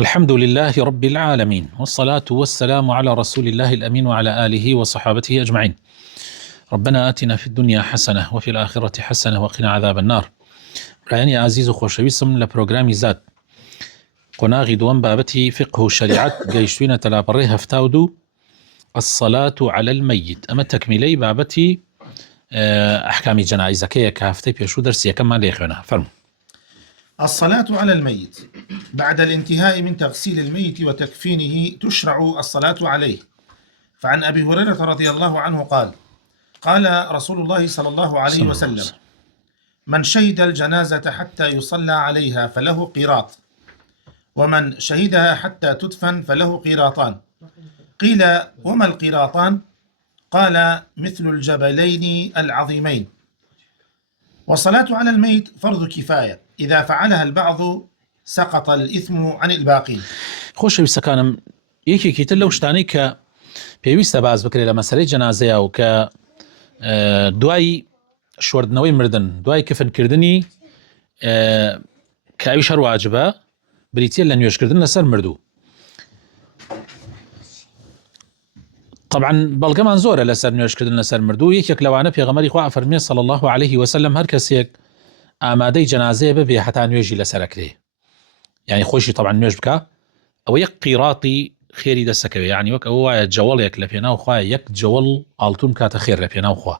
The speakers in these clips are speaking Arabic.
الحمد لله رب العالمين، والصلاة والسلام على رسول الله الأمين وعلى آله وصحابته أجمعين. ربنا آتنا في الدنيا حسنة وفي الآخرة حسنة وقنا عذاب النار. برایانی عزیز و خۆشەویستم لە پرۆگرامی زاد قۆناغی دووەم بابەتی فقه و شریعت گەیشتوینەتە لاپەڕەی 72 الصلاة على الميت. ئەمە تەکمیلەی بابەتی ئەحکامی جەنائیزەکەیە کە هەفتەی پێشوو دەرسیەکەممان لێ خوێنا. فەرموو. الصلاة على الميت بعد الانتهاء من تغسيل الميت وتكفينه تشرع الصلاة عليه. فعن أبي هريرة رضي الله عنه قال رسول الله صلى الله عليه وسلم: من شهد الجنازة حتى يصلى عليها فله قيراط، ومن شهدها حتى تدفن فله قيراطان. قيل: وما القيراطان؟ قال: مثل الجبلين العظيمين. والصلاة على الميت فرض كفاية، إذا فعلها البعض سقط الإثم عن الباقين. خۆشەویستەکانم، یەکێکی تر لەو شتانەی کە پێویستە باز بکرێت لە مەسەلەی جەنازەیە و کە دوای شوردنەوەی مردن، دوای کفنکردنی کە ئەویش هەر واجبە، بریتیە لە نوێژکردن لەسەر مردوو. طبعا بەڵگەمان زۆرە لەسەر نوێژکردن لەسەر مردوو. یەکێک لەوانە پێغەمبەری خوا فەرمێ صلی الله عليه وسلم هەر کەسێک ئامادەی جەنازەیە ببێ هەتا نوێژی لەسەر ئەکرێ، یعنی خۆشی طبعا نوێژ بکە، ئەوە یەک قیراطی خێری دەستەکەوێ، یعنی وەک ئەوە وایە جەوەڵێک لە پێناو خوایە، یەک جەوەڵ ئاڵتون کاتە خێر لە پێناو خوا.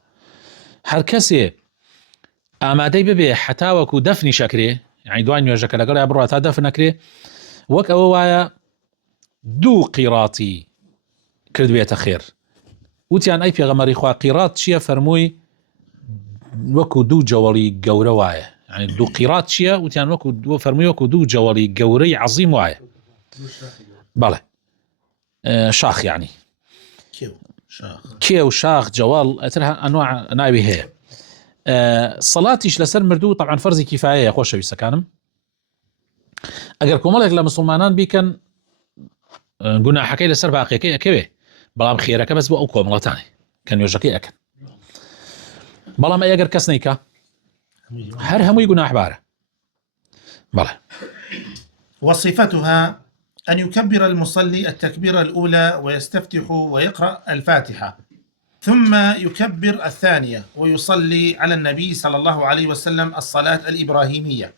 هەر کەسێ ئامادەی ببێ حتا وەکو دەفنی شەکرێ، یعنی دوای نوێژەکە لەگەڵ بڕوا تا دەفن ئەکرێ، وەک ئەوە وایە دوو قیراطی کردوێتە خێر. وتیان ئەی پێغەمبەری خوا قیراط چییە؟ فەرمووی وەکو دوو جەوەڵی گەورە وایە. یعنی دوو قیراط چییە؟ وتیان وەکو فەرمووی وەکو دوو جەوەڵی گەورەی عەظیم وایە. بەڵێ شاخ، یعنی کێو، شاخ، جەوەڵ، ئەتر ئەنواع ناوی هەیە. سەڵاتیش لەسەر مردوو طبعا فەرزی کیفایەیە. خۆشەویستەکانم، ئەگەر کۆمەڵێک لە مسلمانان بیکەن گوناحەکەی لەسەر باقیەکەی ئەکەوێ، بەڵام خێرەکە بەس بۆ ئەو کۆمەڵەتانێ کە نوێژەکەی ئەکەن. بەڵام ئەگەر کەس نەیکا هەر هەمووی گوناحبارە. بەڵێ. وصفتها أن يكبر المصلي التكبيرة الأولى ويستفتح ويقرأ الفاتحة، ثم يكبر الثانية ويصلي على النبي صلى الله عليه وسلم الصلاة الإبراهيمية،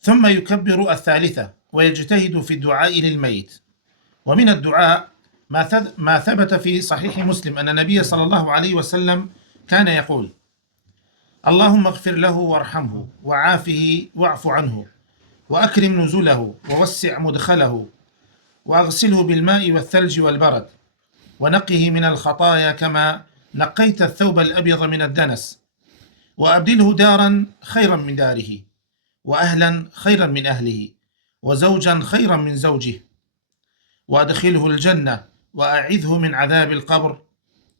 ثم يكبر الثالثة ويجتهد في الدعاء للميت. ومن الدعاء ما ثبت في صحيح مسلم أن النبي صلى الله عليه وسلم كان يقول: اللهم اغفر له وارحمه وعافه واعف عنه وأكرم نزله ووسع مدخله وأغسله بالماء والثلج والبرد ونقه من الخطايا كما نقيت الثوب الأبيض من الدنس، وأبدله دارا خيرا من داره، وأهلا خيرا من أهله، وزوجا خيرا من زوجه، وأدخله الجنة، وأعذه من عذاب القبر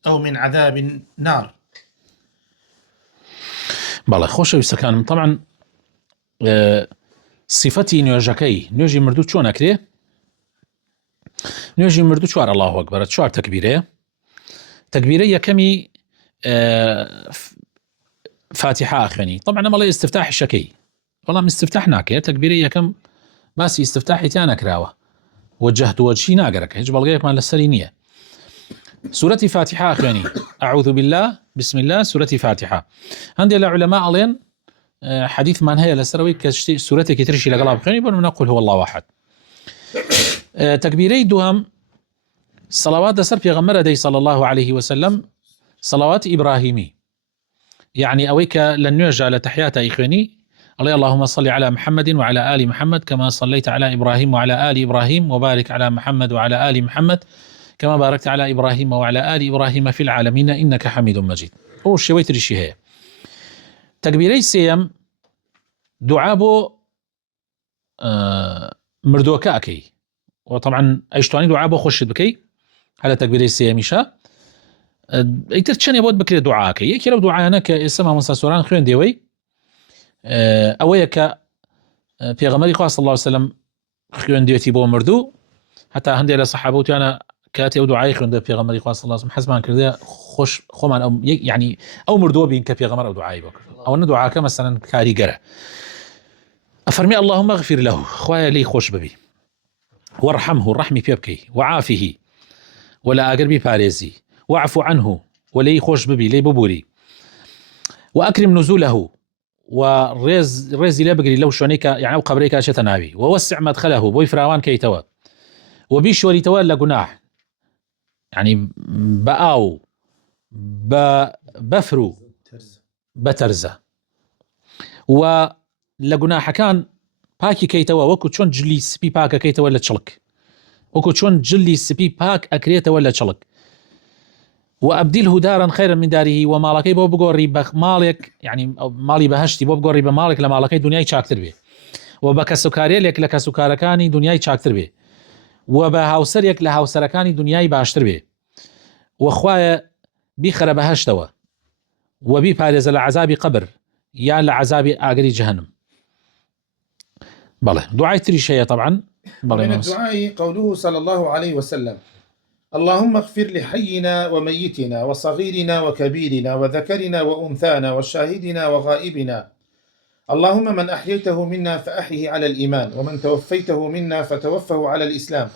أو من عذاب النار. بەڵێ خۆشەویستەکانم، طبعا صفەتی نوێژەکەی، نوێژی مردوو چۆن ئەکرێ؟ نوێژی مردوو چوار الله ئەکبەرە، چوار تەکبیرەیە. تەکبیرە یەکەمی فاتحە ئەخوێنی. طبعا ئەمەڵێ ئیستفتاحی شەکەی، بەڵام ئیستفتاح ناکرێت. تەکبیرەی یەکەم باسی ئیستفتاحی تیان نەکراوە، وجهت وجهی ناگەرەکە، هیچ بەڵگەیەکمان لەسەری نییە. سورەتی فاتحە ئەخوێنی، أعوذ بالله بسم الله، سورەتی فاتحە. هەندێک لە عولەما ئەڵێن حەدیثمان هەیە لەسەرەوەی کە سورەتێکی ترشی لەگەڵا بخوێنی، بۆ نمونە قل هو الله أحد. تەکبیرەی دووەم سەڵاوات لەسەر پێغەمبەر دەی صلی الله عليه وسلم، سەڵاوات ئیبراهیمی، یعنی ئەوەی کە لە نوێژە لە تەحیاتە ئەیخوێنی، الله اللهم صل على محمد وعلى آل محمد كما صليت على إبراهيم وعلى آل إبراهيم وبارك على محمد وعلى آل محمد كما باركت على إبراهيم وعلى آل إبراهيم في العالمين إنك حميد مجيد. أو شوي تريشي هي. تكبيري سيم دعاء بو مردوكا أكي، وطبعا أيشتواني دعاء بو خشد بكي على تكبيري سيميشا أيتر تشاني بود بكري دعاء أكي. يكي لو دعاء هناك اسمها موسى سوران خوين ديوي أويك پیغمبری خوا صلی الله علیه وسلم خوێندێتی بۆ مردوو، هەتا هەندێک لە سەحابەتیانە کاتێ ئەو دوعای خوێندە پێغەمبەری خوا صلی الله علیه وسلم حەزمان کردە خۆش خۆمان ئەو یعنی ئەو مردووە بین کە پێغەمبەر ئەو دوعای بۆ کرد. ئەوە دوعاکە مەسەلەن کاریگەرە. ئەفەرمی اللهم اغفر له، خوایە لی خۆش ببی، وارحمه ڕحمی پێ بکەی وعافه ولا ئاگەر بیپارێزی واعف عنه ولێی خۆش ببی لێی ببووری وأكرم نزوله ورێزی لێ بگری لەو شوێنەی کە یعنی ئەو قەبرەی کە چێتە ناوی ووسع مدخله بۆی فراوان کەیتەوە وبیشۆریتەوە لە گوناح يعني بأو بفرو بترزة و لقناح كان باكي كيتوا وكو چون جلي سبي باك كيتوا ولا تشلك وكو چون جلي سبي باك أكريتا ولا تشلك وأبدله دارا خيرا من داره ومالكي بو بقوري مالك يعني مالي بهشتي بو بقوري بمالك لمالكي دنياي چاكتر بي وبكسكاري لك لكسكاركاني دنياي چاكتر بي وبهاوسريك لهاوسركاني دنياي باشتر بي وخوايا بيخرب بهشتوا وبي بارز لعذاب قبر يا لعذاب آقري جهنم. بله دعاء تريشية طبعا. من الدعاء قوله صلى الله عليه وسلم اللهم اغفر لحينا وميتنا وصغيرنا وكبيرنا وذكرنا وأنثانا وشاهدنا وغائبنا اللهم من أحييته منا فأحيه على الإيمان ومن توفيته منا فتوفه على الإسلام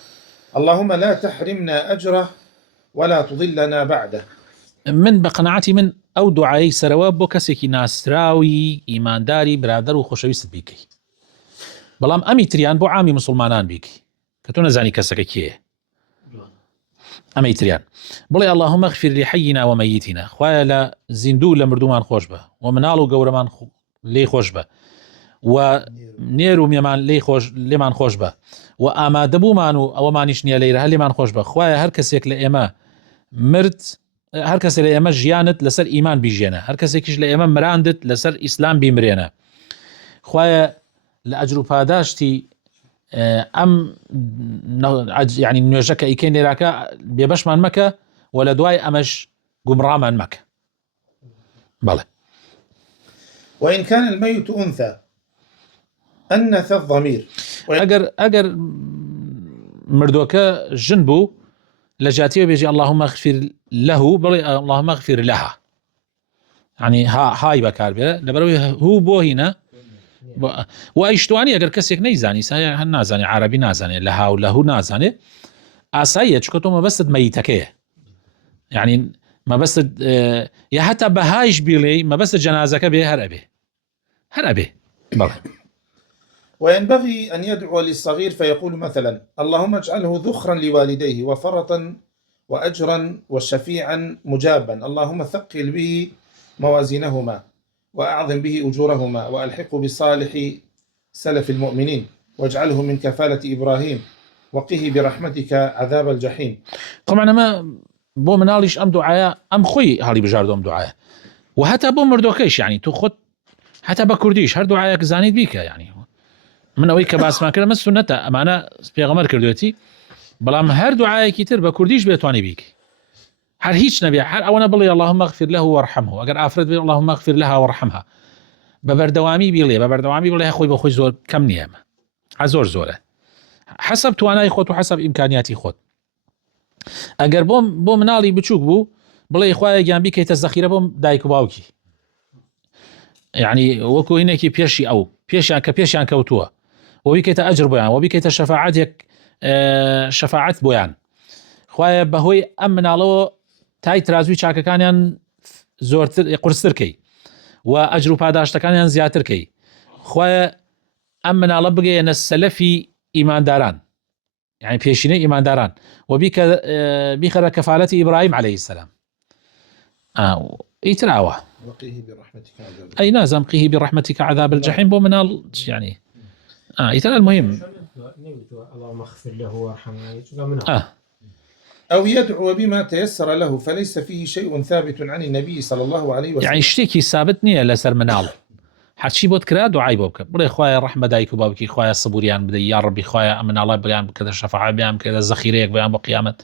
اللهم لا تحرمنا أجره ولا تضلنا بعده. من بقناعتي من أو دعائي سرواب بو كسيكي ناسراوي إيمان داري برادر وخوشويست بيكي بلام أمي تريان بو عامي مسلمانان بيكي كتو نزاني كسكي كيه أمي تريان بلي اللهم اغفر لحينا وميتنا خوايا لا زندو لمردومان خوش به ومنالو قورمان لي خوش به ونيرو ميمان لي خوش لمان خوش به وآمادبو مانو أو مانيشنيا ليره هل لمان خوش به خوايا هر كسيك لإما مرت هر کسی لئیمه جیانت لسر ایمان بیجینه هر کسی کش لئیمه مراندت لسر اسلام بیمرینه خواه لأجر و پاداشتی ام يعني نوجك ايكين لراكا بيبش من مكة ولا دواي امش قمرا من مكة. بله. وإن كان الميت أنثى أنث الضمير اگر مردوكا جنبو لجاتيه بيجي اللهم اغفر له بلي اللهم اغفر لها يعني هاي بكار بيه لبروي هو بو هنا واشتواني اگر كسيك نيزاني سايا نازاني عربي نازاني لها وله نازاني اسايا چكتو ما بس ميتكيه يعني ما بس يا حتى بهايش بيلي ما بس جنازك به هر ابي بله. وينبغي أن يدعو للصغير فيقول مثلا اللهم اجعله ذخرا لوالديه وفرطا وأجرا وشفيعا مجابا اللهم ثقل به موازينهما وأعظم به أجورهما وألحقه بصالح سلف المؤمنين واجعله من كفالة إبراهيم وقه برحمتك عذاب الجحيم. طبعا ما بو مناليش أم دعايا أم خوي هالي بجاردو أم دعايا وحتى بو مردوكيش يعني تخد حتى بكرديش هر دعاياك زانيد بيك يعني من ئەوەی کە باسمان کرد ئەمە سونەتە ئەمانە پێغەمبەر کردوێتی بەڵام هەر دوعایەکی تر بە کوردیش بێتوانی بیکەی هەر هیچ نەبێ هەر ئەوەنە بڵێ اللهم اغفر له وارحمه ئەگەر ئافرەت بێ اللهم اغفر لها وارحمها بە بەردەوامی بڵێ خۆی بە خۆی زۆر کەم نییە ئەمە زۆرە حەسەب توانای خۆت و حەسەب ئیمکانیاتی خۆت. ئەگەر بۆ مناڵی بچووک بوو بڵێ خوایە گیان بیکەیتە زەخیرە بۆم دایک و باوکی یعنی وەکو هینێکی پێشی ئەو پێشیان کە پێشیان کەوتووە وبيكيت أجر بيان وبيكيت شفاعتك شفاعت بيان خواه بهوي أمن على تاي ترازوي شاكا كانيان زورتر قرصتر كي وأجر باداشتا كانيان زياتر كي خواه أمن على بقى السلفي إيمان داران يعني بيشيني إيمان داران وبيخر كفالة إبراهيم عليه السلام يتراوى وقيه برحمتك عذاب أي نازم قيه برحمتك عذاب الجحيم بومنال يعني يترى المهم اللهم اغفر له وارحمه أو يدعو بما تيسر له فليس فيه شيء ثابت عن النبي صلى الله عليه وسلم يعني شتێکی ثابت نییە لەسەر مناڵ حەچی بۆت کرا دوعای بۆ بکە بڵێ خوایە ڕەحمە دایک و باوکی خوایە سبوریان بدەی یا ڕەبی خوایە ئەم مناڵە بریان بکەدە شەفاعەت بیان بکەدە زەخیرەیەک بیان بۆ قیامەت.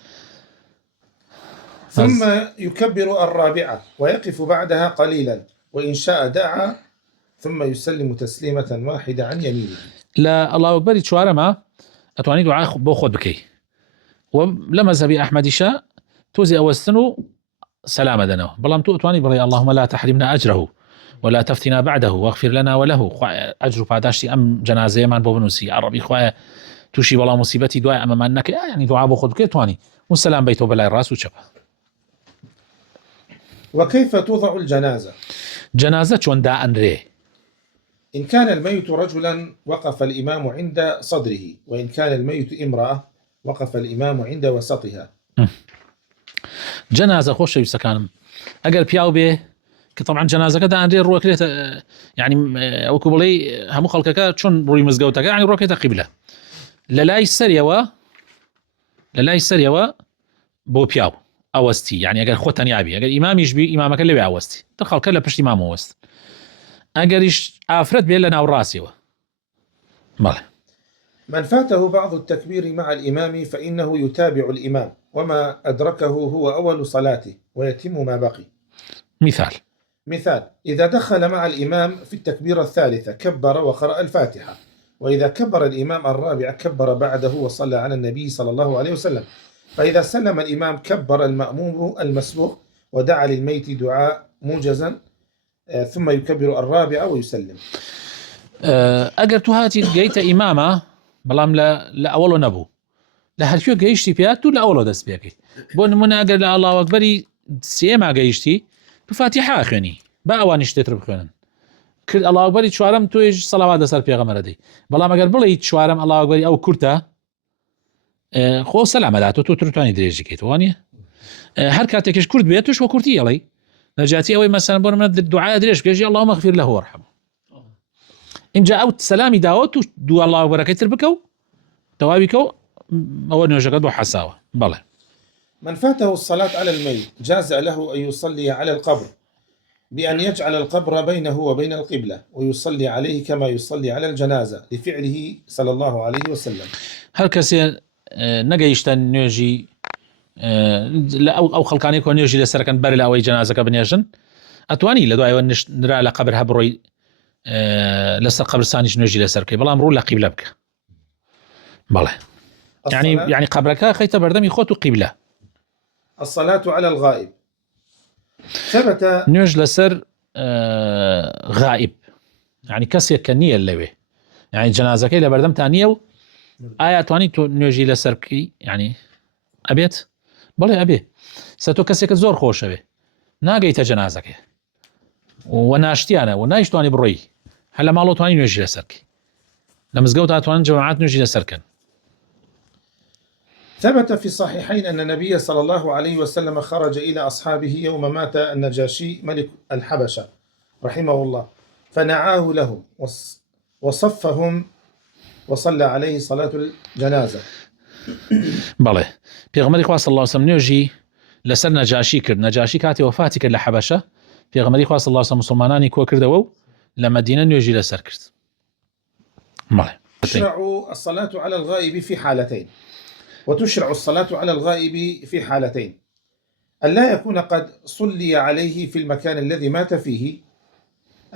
ثم يكبر الرابعة ويقف بعدها قليلا وإن شاء دعا ثم يسلم تسليمة واحدة عن يمينه. لا الله أكبر چوارەمە ئەتوانی دوعا بۆ خۆت بکەی ولە مەذهبی ئەحمەدیشە تۆزی ئەوەستن و سەلامە دەنەوە بەڵام تۆ ئەتوانی بڵێ اللهم لا تحرمنا أجره ولا تفتنا بعده واغفر لنا وله ئەجر و پاداشتی ئەم جەنازەیەمان بۆ بنووسی یا ڕەبی خوایە توشي والله مصيبتي دعاء أمام أنك يعني دعاء بخذ كيتواني والسلام بيته بلا الراس وشبه. وكيف توضع الجنازة؟ جنازة شون دا أنري. إن كان الميت رجلا وقف الإمام عند صدره، وإن كان الميت امرأة وقف الإمام عند وسطها. جنازة خوش شيء سكانم أجر بياو به كطبعا جنازة كذا أنري روكليت يعني وكبلي هم خلقك شون روي مزجوتك يعني روكليت قبلة لا يسريوا بو بياو أوستي يعني أجر خوتني يابي أجر إمام يشبي إمامك اللي بأوستي تدخل كله بشت إمام أوست أجريش أفرد بيلنا وراسيوا ماله. من فاته بعض التكبير مع الإمام فإنه يتابع الإمام، وما أدركه هو أول صلاته ويتم ما بقي. مثال إذا دخل مع الإمام في التكبيرة الثالثة كبر وقرأ الفاتحة، وإذا كبر الإمام الرابع كبر بعده وصلى على النبي صلى الله عليه وسلم، فإذا سلم الإمام كبر المأموم المسبوق ودعا للميت دعاء موجزا ثم يكبر الرابع ويسلم. أجر تهاتي جيت إمامة بلام لا أولو نبو لا هرشيو جيشتي بياتو لا أولو دس بيكي بون من أجر لا الله أكبري سيما جيشتي بفاتحة أخيني بأوانش تترب خينا كل الله أكبري شوارم تويج صلوات دسر بيغمر دي بلام أجر بلي شوارم الله أكبري أو كرتا خو سلام داتو تو تروتاني دريجي كيتو وانيه هر كاتكش كرد بيتوش وكرتي يلي نجاتي أوي مثلا بون من الدعاء دريش بيجي اللهم اغفر له وارحمه إن جاء سلامي داوت دو الله وبركاته بكو توابكو أو نجاكدو حساوة بله. من فاته الصلاة على الميت جاز له أن يصلي على القبر بأن يجعل القبر بينه وبين القبلة ويصلي عليه كما يصلي على الجنازة لفعله صلى الله عليه وسلم. هل كسي نجيشتن نيجي أو خلقاني كون نيجي لسركن بري لأوي جنازة كبنيجن أتواني لدعاء ونرى على قبرها بروي لسر قبر ثاني نيجي لسركي بلا أمرو لقبلة بك بله يعني قبرك خيت بردم يخوتو قبلة. الصلاة على الغائب ثبت نيج لسر غائب يعني كسي كنية اللي يعني جنازة كي لبردم تانية آيات واني تو نيجي لسركي يعني أبيت بله أبي ستو كسي كزور خوش أبي ناقيت جنازك وناشتيانا ونايشتواني بروي هلا مالو تواني نيجي لسركي لمزقوت أتوان جماعات نيجي لسركن. ثبت في الصحيحين أن النبي صلى الله عليه وسلم خرج إلى أصحابه يوم مات النجاشي ملك الحبشة رحمه الله فنعاه لهم وصفهم وصلى عليه صلاة الجنازة. بله پیغمبر خدا صلی الله علیه و سلم نيجي لسر نجاشي كرد نجاشي كاتي وفاتي كرد لحبشة پیغمبر خدا صلی الله علیه و سلم مسلمانانی كو كردو لمدينة نيجي لسر كرد. بله تشرع الصلاة على الغائب في حالتين، وتشرع الصلاة على الغائب في حالتين: أن لا يكون قد صلي عليه في المكان الذي مات فيه،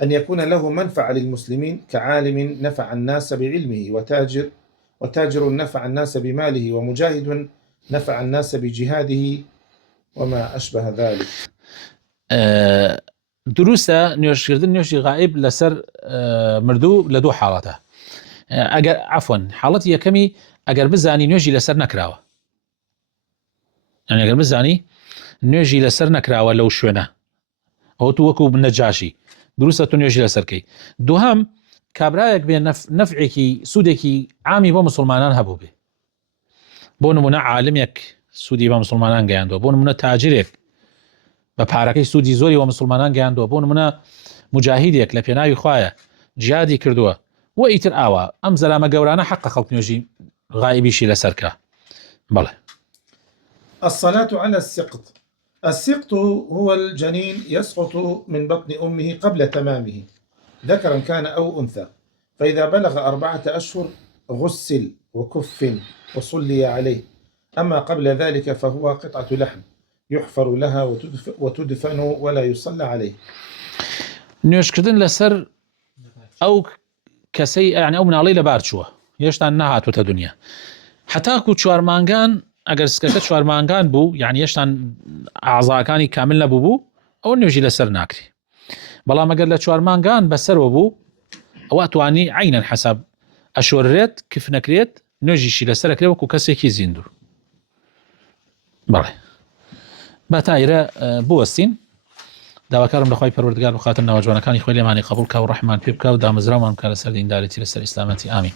أن يكون له منفعة للمسلمين كعالم نفع الناس بعلمه وتاجر نفع الناس بماله ومجاهد نفع الناس بجهاده وما أشبه ذلك. دروسة نيوشكردن نيوشي غائب لسر مردو لدو حالته عفوا حالتي يكمي اگر بزاني نوجي لسر نكراوه يعني اگر بزاني نوجي لسر نكراوه لو شوينه او توكو بالنجاشي دروسة نوجي لسر كي دوهم كابرايك بين نفعكي سودكي عامي بو مسلمانان هبو به بو نمونا عالميك سودي با مسلمانان گياندو بو نمونا تاجريك بپاركي سودي زوري و مسلمانان گياندو بو نمونا مجاهديك لپيناوي خوايا جهادي كردوه وإيتر آوا أم زلامة قورانا حق خلق نيوجي غائبيشي لسركا. بله. الصلاة على السقط. السقط هو الجنين يسقط من بطن أمه قبل تمامه ذكرا كان أو أنثى، فإذا بلغ 4 أشهر غسل وكفن وصلي عليه، أما قبل ذلك فهو قطعة لحم يحفر لها وتدفن ولا يصلى عليه. نيوش كردن لسر أو كسي يعني أو من علي لبارد شوه يشتان نهات وتا دنيا حتى كو شوارمانغان اگر سكتت شوارمانغان بو يعني يشتان أعضاءكاني كامل نبو بو أو نيوجي لسر ناكري بلا ما قال لشوارمانغان بسر وبو أو أتواني عينا حسب أشوريت كيف نكريت نوێژیشی لەسەرەکرێ وەکو کەسێکی زیندوو. بەڵێ با تایرە بوەستین داواکارم لەخوای پەروەردگار بخاتن ناوەجوانەکانی خۆی لێمانی قبول کا و ڕەحمان پێ بکە و دامەزرامان بکە لەسەر دینداریەتی لەسەر ئیسلامەتی. ئامین.